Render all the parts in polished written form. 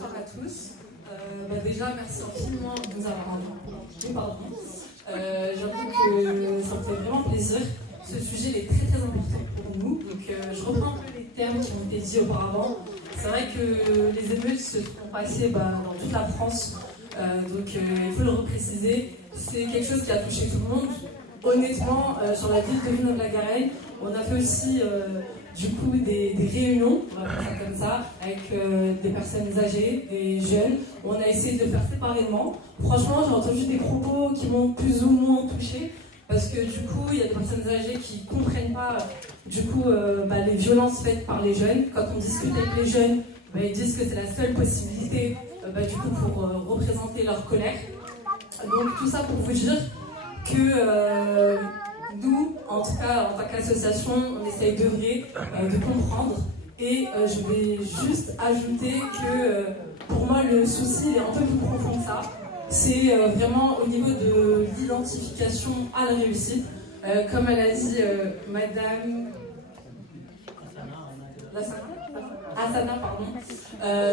bonsoir à tous. Déjà, merci infiniment de nous avoir invités. J'avoue que ça me fait vraiment plaisir. Ce sujet est très très important pour nous. Donc, je reprends un peu les termes qui ont été dits auparavant. C'est vrai que les émeutes se sont passées dans toute la France. Il faut le repréciser. C'est quelque chose qui a touché tout le monde. Honnêtement, sur la ville de Villeneuve-la-Garenne, on a fait aussi des réunions, on va faire ça comme ça, avec des personnes âgées, des jeunes. On a essayé de le faire séparément. Franchement, j'ai entendu des propos qui m'ont plus ou moins touchée, parce que du coup, il y a des personnes âgées qui ne comprennent pas les violences faites par les jeunes. Quand on discute avec les jeunes, ils disent que c'est la seule possibilité pour représenter leur colère. Donc tout ça pour vous dire que nous, en tout cas en tant qu'association, on essaye d'œuvrer, de comprendre. Et je vais juste ajouter que pour moi le souci est un peu plus profond que ça. C'est vraiment au niveau de l'identification à la réussite. Comme elle a dit Madame Hassana, pardon.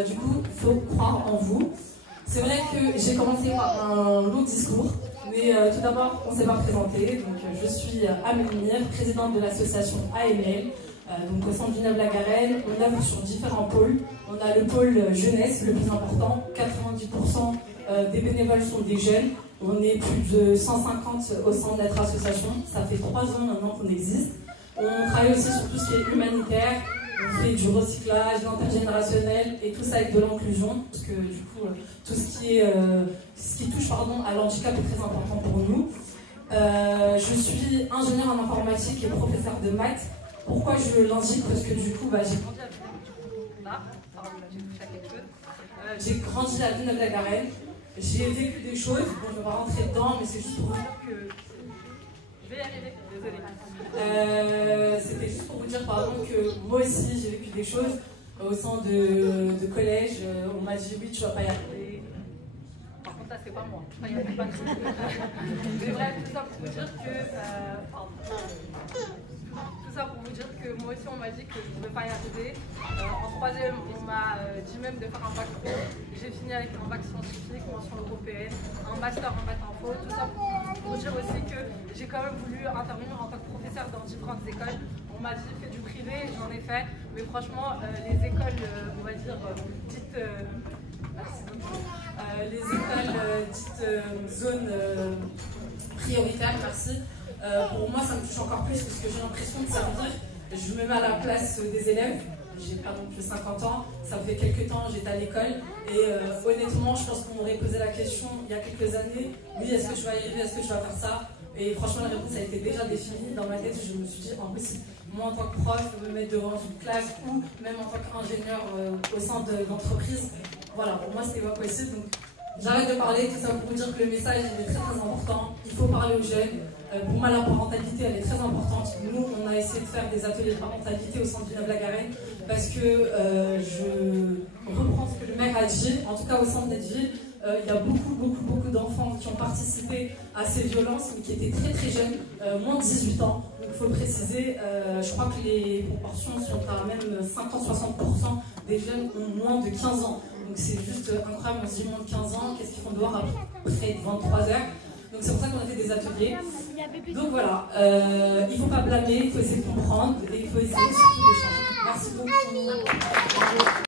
Du coup, il faut croire en vous. C'est vrai que j'ai commencé par un long discours, mais tout d'abord, on ne s'est pas présenté. Donc, je suis Amélie Mir, présidente de l'association AML, au centre Villeneuve-la-Garenne. On œuvre sur différents pôles. On a le pôle jeunesse, le plus important. 90% des bénévoles sont des jeunes. On est plus de 150 au sein de notre association. Ça fait 3 ans maintenant qu'on existe. On travaille aussi sur tout ce qui est humanitaire. On fait du recyclage, l'intergénérationnel et tout ça avec de l'inclusion, parce que du coup, tout ce qui touche à l'handicap est très important pour nous. Je suis ingénieure en informatique et professeure de maths. Pourquoi je l'indique? Parce que du coup, j'ai grandi à Villeneuve-la-Garenne. J'ai vécu des choses, bon, je ne vais pas rentrer dedans, mais c'est juste pour vous dire que... Je vais y arriver, désolée. C'était juste pour vous dire, que moi aussi, j'ai vécu des choses au sein de collège. On m'a dit, oui, tu vas pas y arriver. Par contre, là, c'est pas moi. Enfin, il n'y avait pas de... Mais bref, tout ça pour vous dire que... Tout ça pour vous dire que moi aussi, on m'a dit que je ne pouvais pas y arriver. En troisième, on m'a dit même de faire un bac pro. J'ai fini avec un bac scientifique, mention européenne, un master en maths info. Tout ça pour vous dire aussi que j'ai quand même voulu intervenir en tant que professeur dans différentes écoles. On m'a dit fais du privé, j'en ai fait. Mais franchement, les écoles, on va dire, dites... merci beaucoup. Les écoles dites zones prioritaires, merci. Pour moi, ça me touche encore plus parce que j'ai l'impression que ça veut dire je me mets à la place des élèves. J'ai pas non plus 50 ans, ça fait quelques temps, j'étais à l'école et honnêtement, je pense qu'on m'aurait posé la question il y a quelques années, oui, est-ce que tu vas y arriver, est-ce que tu vas faire ça? Et franchement, la réponse a été déjà définie dans ma tête. Je me suis dit, impossible. Moi, en tant que prof, me mettre devant une classe ou même en tant qu'ingénieur au sein d'entreprise, voilà, pour moi, c'était pas possible. Donc, j'arrête de parler, tout ça pour vous dire que le message il est très très important. Il faut parler aux jeunes. Pour moi, la parentalité, elle est très importante. Nous, on a essayé de faire des ateliers de parentalité au centre Villeneuve-la-Garenne parce que je reprends ce que le maire a dit. En tout cas, au centre de notre ville, il y a beaucoup d'enfants qui ont participé à ces violences, mais qui étaient très très jeunes, moins de 18 ans. Donc, il faut le préciser, je crois que les proportions sont à même 50-60% des jeunes ont moins de 15 ans. Donc, c'est juste incroyable. On se dit moins de 15 ans, qu'est-ce qu'ils font dehors après 23 heures? Donc c'est pour ça qu'on a fait des ateliers. Donc voilà, il ne faut pas blâmer, il faut essayer de comprendre et il faut essayer surtout d'échanger. Merci beaucoup.